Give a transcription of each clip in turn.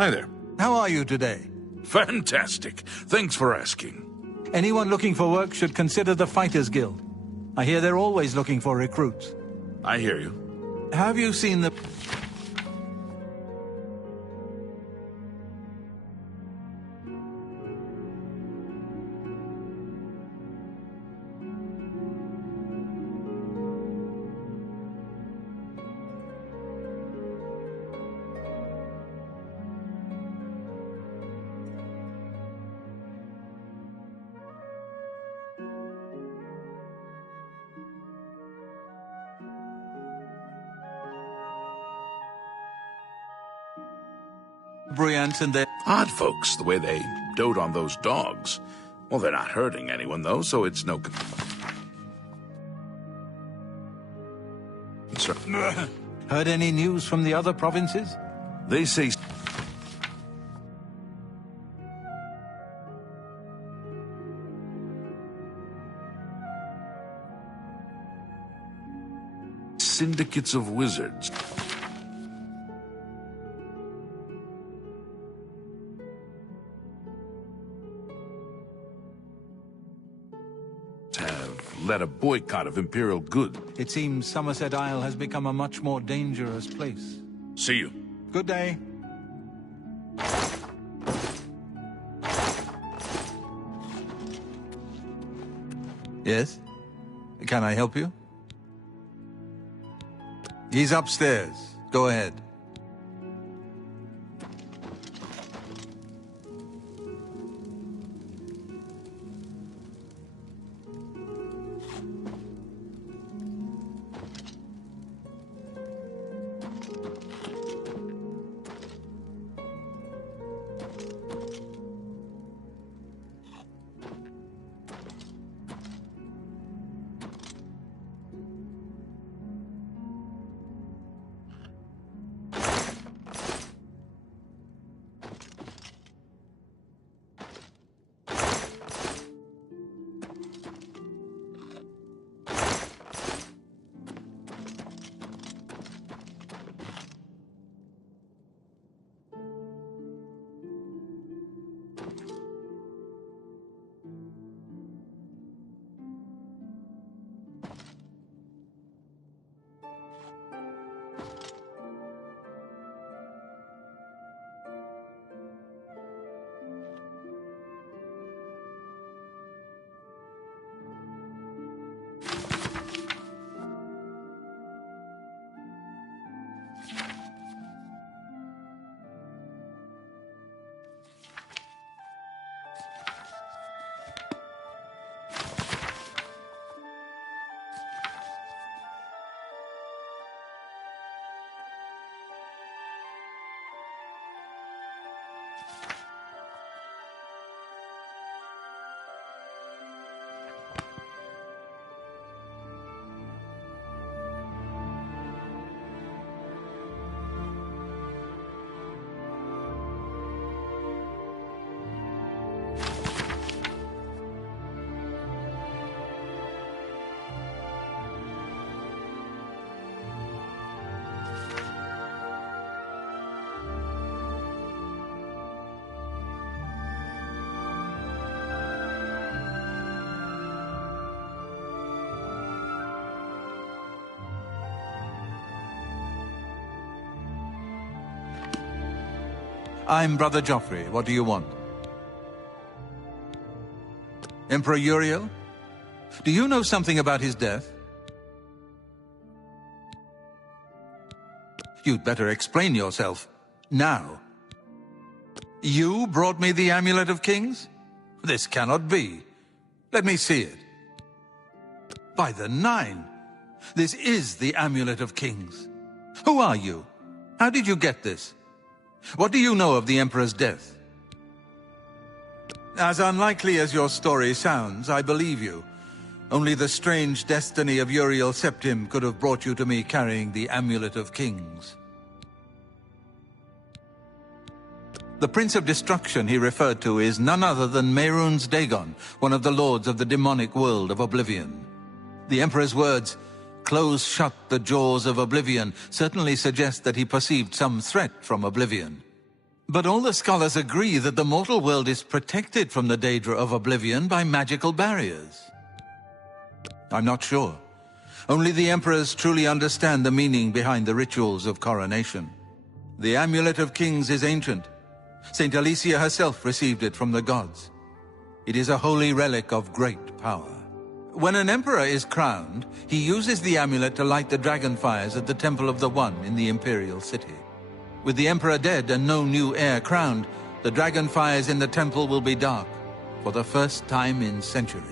Hi there. How are you today? Fantastic. Thanks for asking. Anyone looking for work should consider the Fighters Guild. I hear they're always looking for recruits. I hear you. Have you seen the... Brilliant and their... Odd folks, the way they dote on those dogs. Well, they're not hurting anyone, though, so it's no... concern. Heard any news from the other provinces? They say... syndicates of wizards have led a boycott of Imperial goods. It seems Somerset Isle has become a much more dangerous place. See you. Good day. Yes? Can I help you? He's upstairs. Go ahead. I'm Brother Jauffre. What do you want? Emperor Uriel? Do you know something about his death? You'd better explain yourself. Now. You brought me the Amulet of Kings? This cannot be. Let me see it. By the Nine! This is the Amulet of Kings. Who are you? How did you get this? What do you know of the Emperor's death? As unlikely as your story sounds, I believe you. Only the strange destiny of Uriel Septim could have brought you to me carrying the Amulet of Kings. The Prince of Destruction he referred to is none other than Mehrunes Dagon, one of the lords of the demonic world of Oblivion. The Emperor's words, "Close shut the jaws of Oblivion," certainly suggest that he perceived some threat from Oblivion. But all the scholars agree that the mortal world is protected from the Daedra of Oblivion by magical barriers. I'm not sure. Only the emperors truly understand the meaning behind the rituals of coronation. The Amulet of Kings is ancient. Saint Alicia herself received it from the gods. It is a holy relic of great power. When an emperor is crowned, he uses the amulet to light the dragon fires at the Temple of the One in the imperial city. With the emperor dead and no new heir crowned, the dragon fires in the temple will be dark, for the first time in centuries.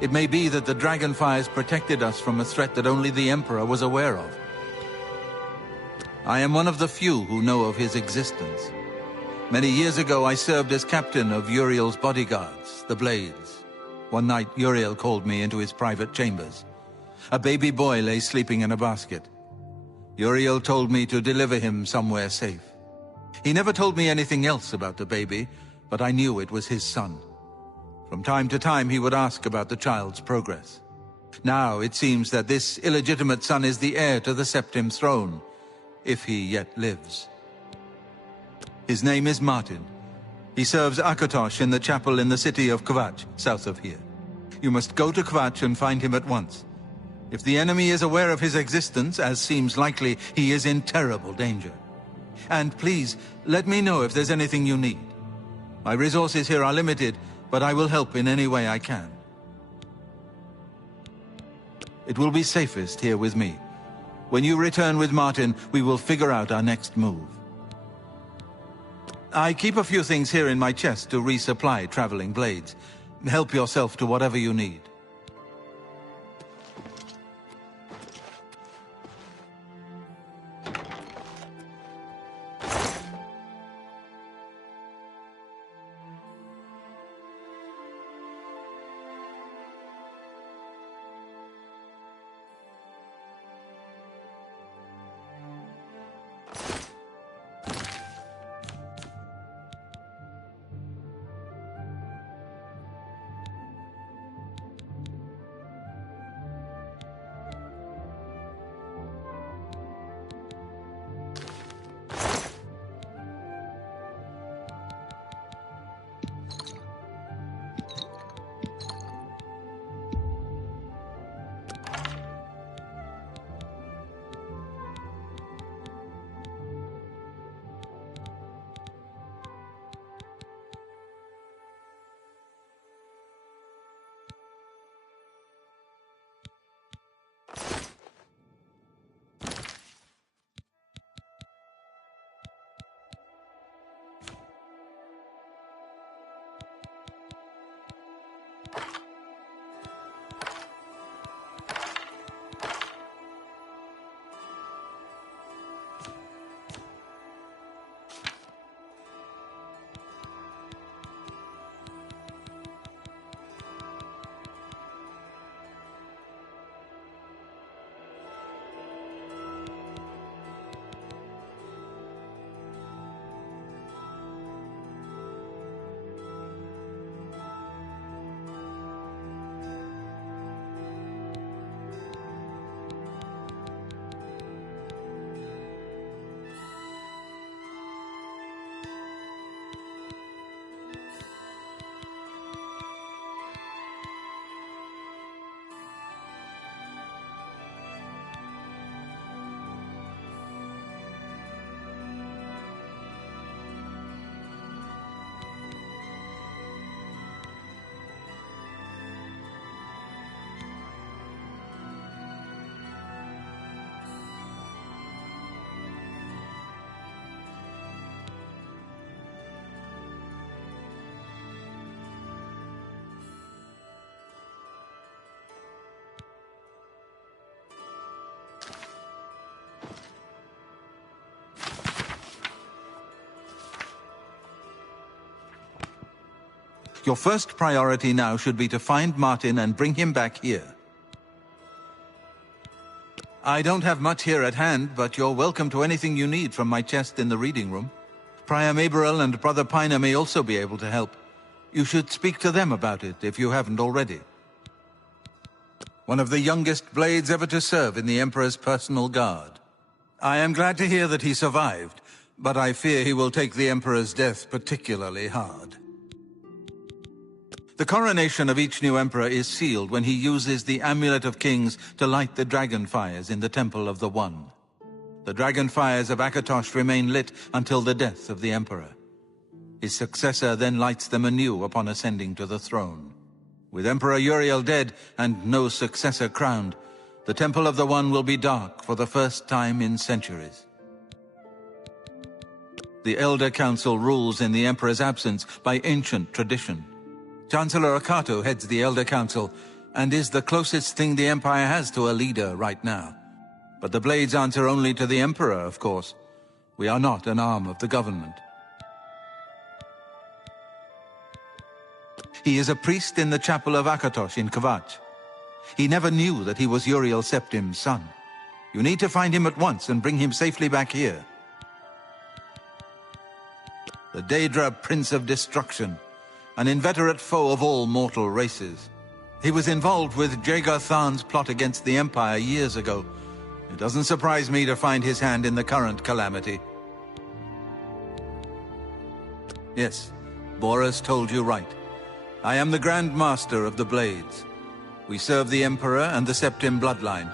It may be that the dragon fires protected us from a threat that only the emperor was aware of. I am one of the few who know of his existence. Many years ago, I served as captain of Uriel's bodyguards, the Blades. One night, Uriel called me into his private chambers. A baby boy lay sleeping in a basket. Uriel told me to deliver him somewhere safe. He never told me anything else about the baby, but I knew it was his son. From time to time, he would ask about the child's progress. Now, it seems that this illegitimate son is the heir to the Septim throne, if he yet lives. His name is Martin. He serves Akatosh in the chapel in the city of Kvatch, south of here. You must go to Kvatch and find him at once. If the enemy is aware of his existence, as seems likely, he is in terrible danger. And please, let me know if there's anything you need. My resources here are limited, but I will help in any way I can. It will be safest here with me. When you return with Martin, we will figure out our next move. I keep a few things here in my chest to resupply traveling blades. Help yourself to whatever you need. Your first priority now should be to find Martin and bring him back here. I don't have much here at hand, but you're welcome to anything you need from my chest in the reading room. Prior Maberel and Brother Piner may also be able to help. You should speak to them about it if you haven't already. One of the youngest blades ever to serve in the Emperor's personal guard. I am glad to hear that he survived, but I fear he will take the Emperor's death particularly hard. The coronation of each new Emperor is sealed when he uses the Amulet of Kings to light the dragon fires in the Temple of the One. The dragon fires of Akatosh remain lit until the death of the Emperor. His successor then lights them anew upon ascending to the throne. With Emperor Uriel dead and no successor crowned, the Temple of the One will be dark for the first time in centuries. The Elder Council rules in the Emperor's absence by ancient tradition. Chancellor Akato heads the Elder Council and is the closest thing the Empire has to a leader right now. But the Blades answer only to the Emperor, of course. We are not an arm of the government. He is a priest in the chapel of Akatosh in Kvatch. He never knew that he was Uriel Septim's son. You need to find him at once and bring him safely back here. The Daedra Prince of Destruction, an inveterate foe of all mortal races. He was involved with Jagar Tharn's plot against the Empire years ago. It doesn't surprise me to find his hand in the current calamity. Yes, Boris told you right. I am the Grand Master of the Blades. We serve the Emperor and the Septim bloodline.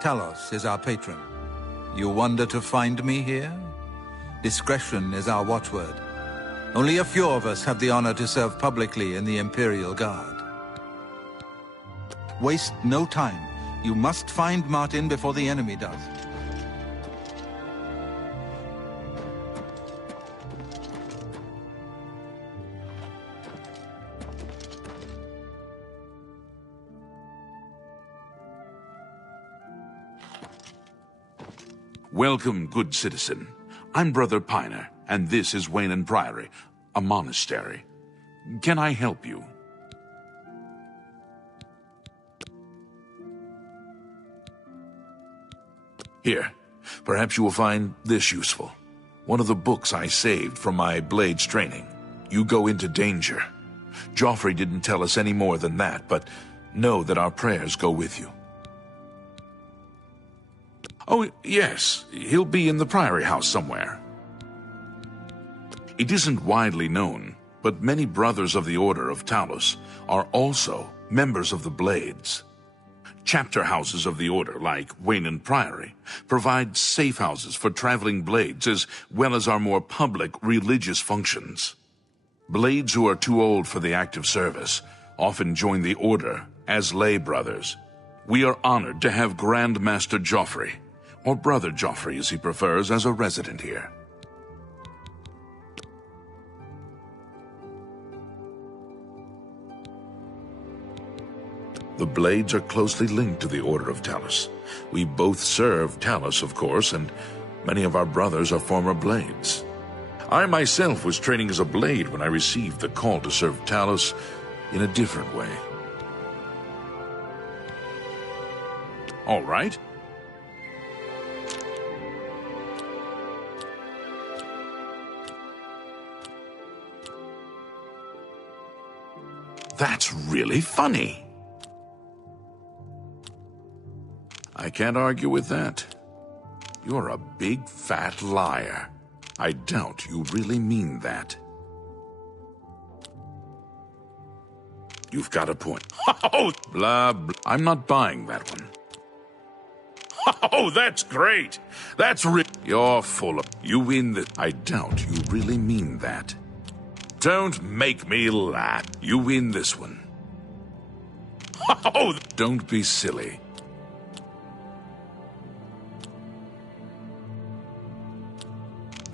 Talos is our patron. You wonder to find me here? Discretion is our watchword. Only a few of us have the honor to serve publicly in the Imperial Guard. Waste no time. You must find Martin before the enemy does. Welcome, good citizen. I'm Brother Piner, and this is Weynon Priory, a monastery. Can I help you? Here, perhaps you will find this useful. One of the books I saved from my Blades training. You go into danger. Jauffre didn't tell us any more than that, but know that our prayers go with you. Oh, yes, he'll be in the Priory house somewhere. It isn't widely known, but many brothers of the Order of Talos are also members of the Blades. Chapter houses of the Order, like Weynon Priory, provide safe houses for traveling Blades as well as our more public religious functions. Blades who are too old for the active service often join the Order as lay brothers. We are honored to have Grand Master Jauffre, or Brother Jauffre as he prefers, as a resident here. The Blades are closely linked to the Order of Talos. We both serve Talos, of course, and many of our brothers are former Blades. I myself was training as a Blade when I received the call to serve Talos in a different way. All right. That's really funny. I can't argue with that. You're a big, fat liar. I doubt you really mean that. You've got a point. Oh, blah, blah. I'm not buying that one. Oh, that's great. You're full of... You win the... I doubt you really mean that. Don't make me laugh. You win this one. Oh, don't be silly.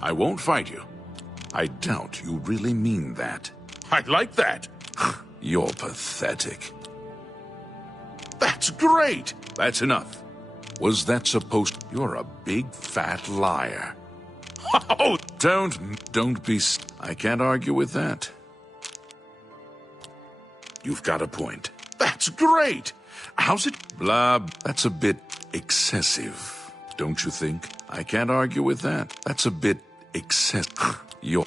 I won't fight you. I doubt you really mean that. I like that. You're pathetic. That's great. That's enough. Was that supposed... You're a big, fat liar. Oh, don't be... I can't argue with that. You've got a point. That's great. How's it... Blah, that's a bit excessive, don't you think? I can't argue with that. That's a bit excessive. You're...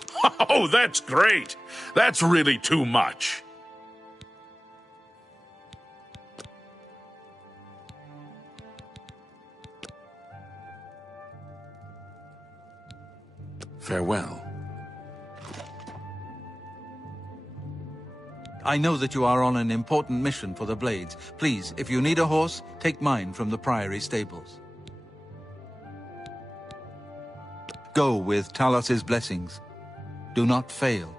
Oh, that's great. That's really too much. Farewell. I know that you are on an important mission for the Blades. Please, if you need a horse, take mine from the Priory stables. Go with Talos's blessings. Do not fail.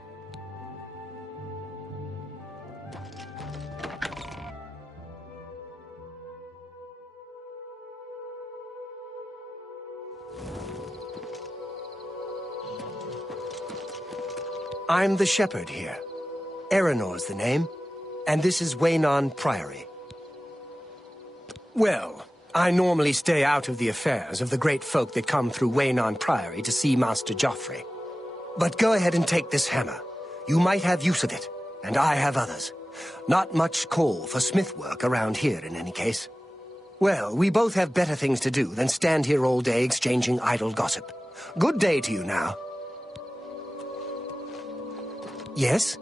I'm the shepherd here. Eranor's the name, and this is Weynon Priory. Well, I normally stay out of the affairs of the great folk that come through Weynon Priory to see Master Jauffre. But go ahead and take this hammer. You might have use of it, and I have others. Not much call for smith work around here in any case. Well, we both have better things to do than stand here all day exchanging idle gossip. Good day to you now. Yes?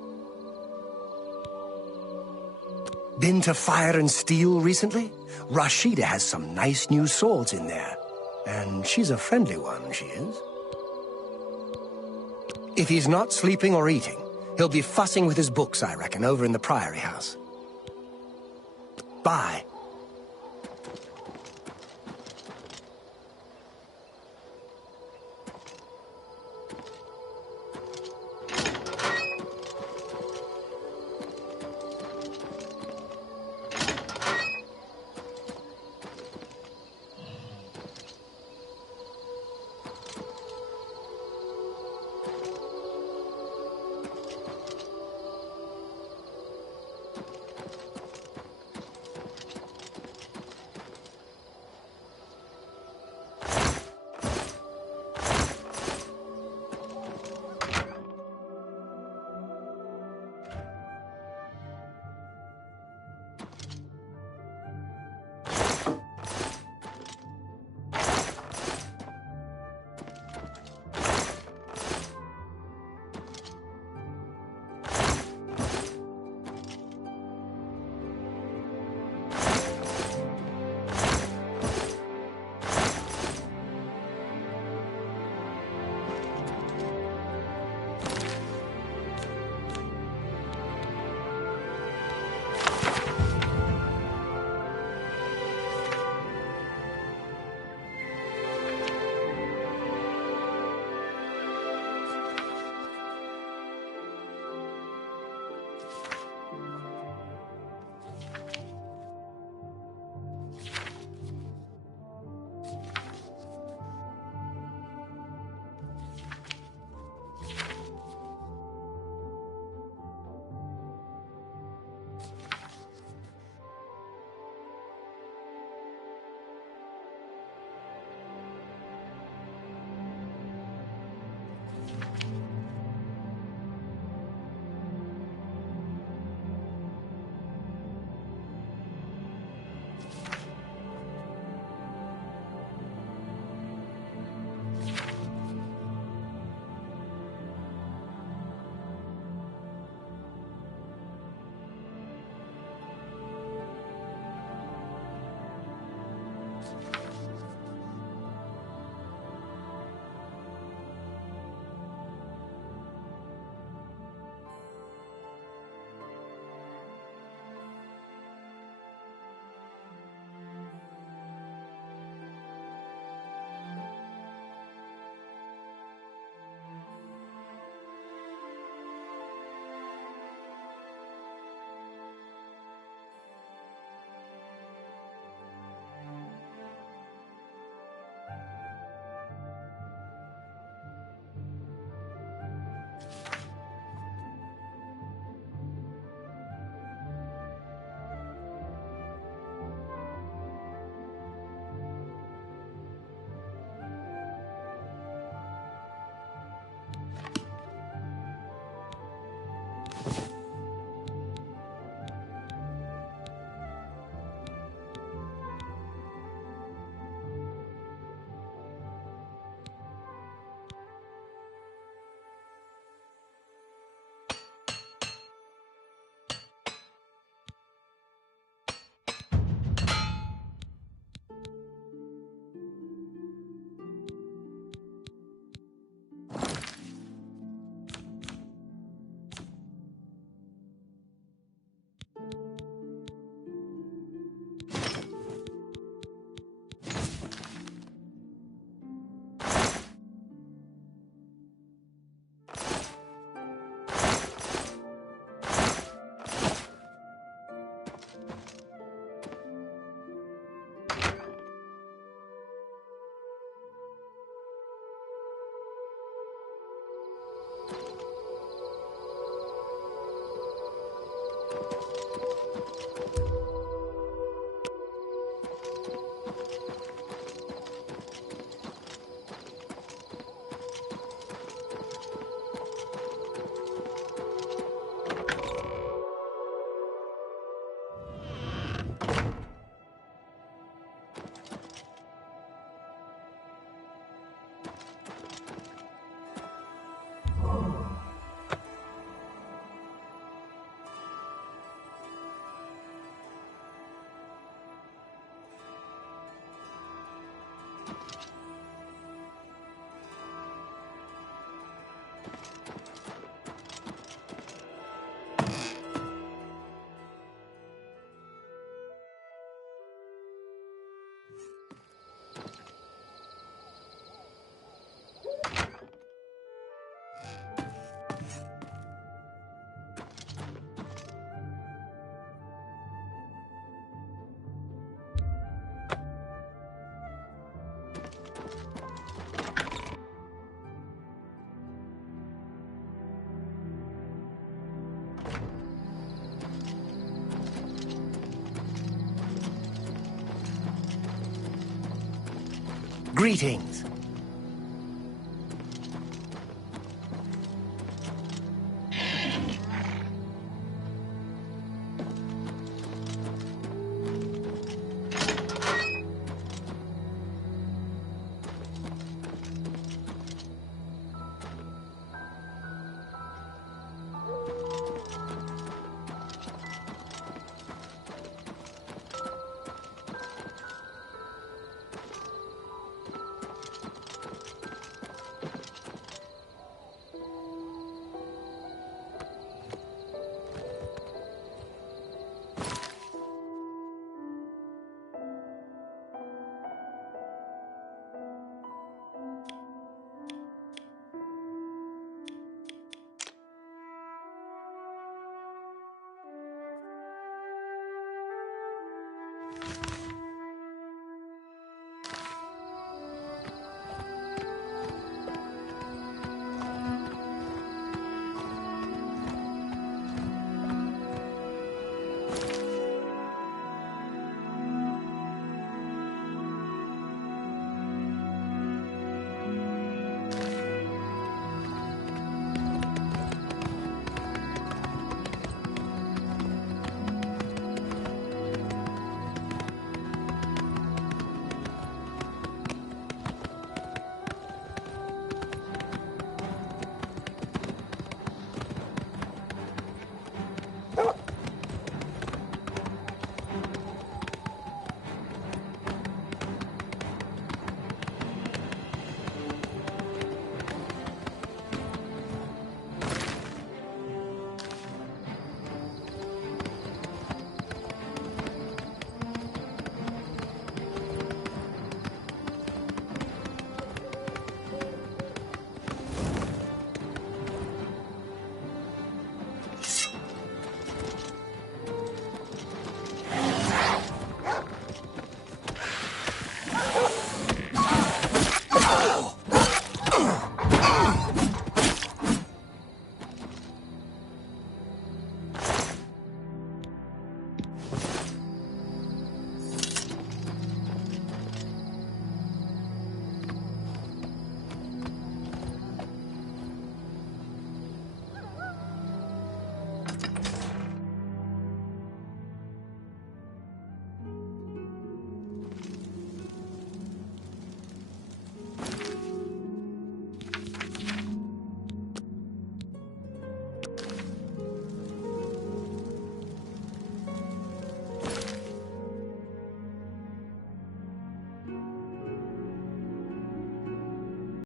Been to Fire and Steel recently? Rashida has some nice new swords in there. And she's a friendly one, she is. If he's not sleeping or eating, he'll be fussing with his books, I reckon, over in the Priory house. Bye. Greetings.